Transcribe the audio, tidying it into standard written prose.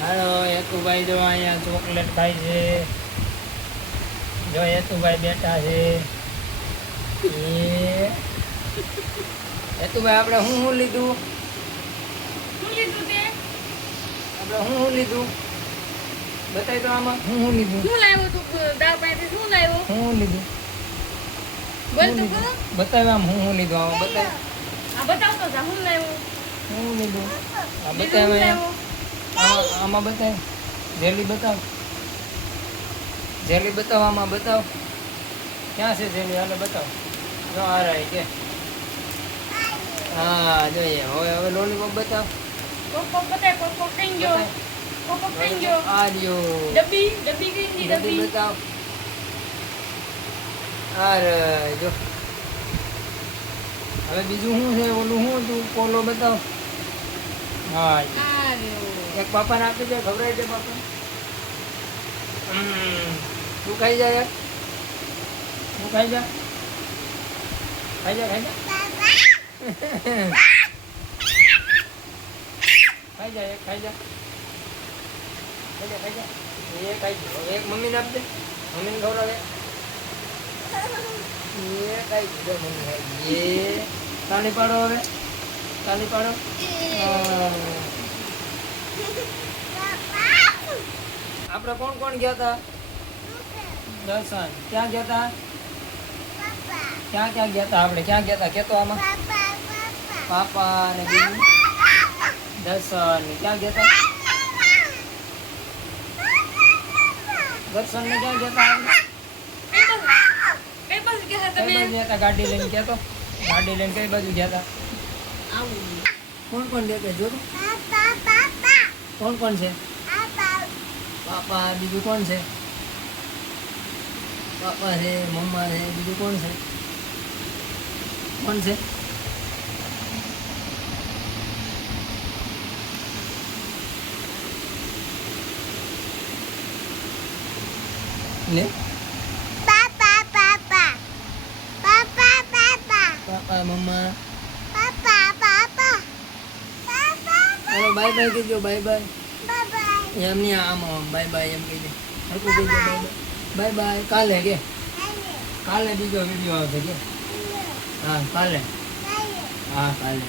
હાલો હેતુભાઈ જો અહીંયા ચોકલેટ ખાય છે. જો હેતુભાઈ બેઠા છે. હેતુભાઈ આપણે શું લીધું? આપણે શું લીધું બતાવી તો આમાં શું લીધું? શું લાવ્યો તું દાળ પાણી? શું લાવ્યો? શું લીધું બોલ તો કરો. બતાવ આમ શું લીધું? આમાં બતાવ. આ બતાવ તો જા શું લાવ્યો? શું લીધું? આ બતાવ આમાં બતાવ. જેલી બતાવ. જેલી બતાવ આમાં બતાવ. ક્યાં છે જેલી? હાલે બતાવ. જો આ રહી કે હા જોઈએ. હવે લોલીપોપ બતાવ. કોક બતાય. કોક કઈ ગયો? કોક કઈ ગયો? આ રહ્યો. ડબ્બી કઈ ની ડબ્બી બતાવ. અરે જો હવે બીજું શું છે? ઓલું શું તું પોલો બતાવ. હા એક પાપાને આપી દે. ખવડાવી દે પાપા. તું ખાઈ જા યાર. તું ખાઈ જા. ખાઈ જા ખાઈ જા. ખાઈ જા એક ખાઈ જા. ખાઈ જા ખાઈ જા. એ ખાઈ જા. એક મમ્મીને આપી દે. મમ્મીને ખવડાવે. એ ખાઈ દીધો મમ્મી. એ તાલી પાડો હવે. તાલી પાડો. આપણે કોણ કોણ ગયા હતા? દર્શન. ક્યાં ગયા હતા? ક્યાં ક્યાં ગયા હતા? આપણે ક્યાં ગયા હતા? કેતો આમાં. પાપા ને બીજું દર્શન. ક્યાં ગયા હતા? દર્શન ને ક્યાં ગયા હતા? કઈ બાજુ ગયા કઈ બાજુ ગયા હતા? ગાડી લઈને કેતો. ગાડી લઈને કઈ બાજુ ગયા હતા? કોણ કોણ ગયા જો તો? કોણ કોણ છે? પાપા. બીજું કોણ છે? પાપા છે, મમ્મા છે. બીજું કોણ છે? કોણ છે? લે પાપા મમ્મા. હાલો બાય બાય કહેજો. Bye bye. એમ નહીં આમ આમ બાય બાય એમ કહી દે. હરકું કહી દે બાય બાય. Bye bye. કાલે કે કાલે બીજો વિડીયો આવશે કે હા કાલે. હા કાલે.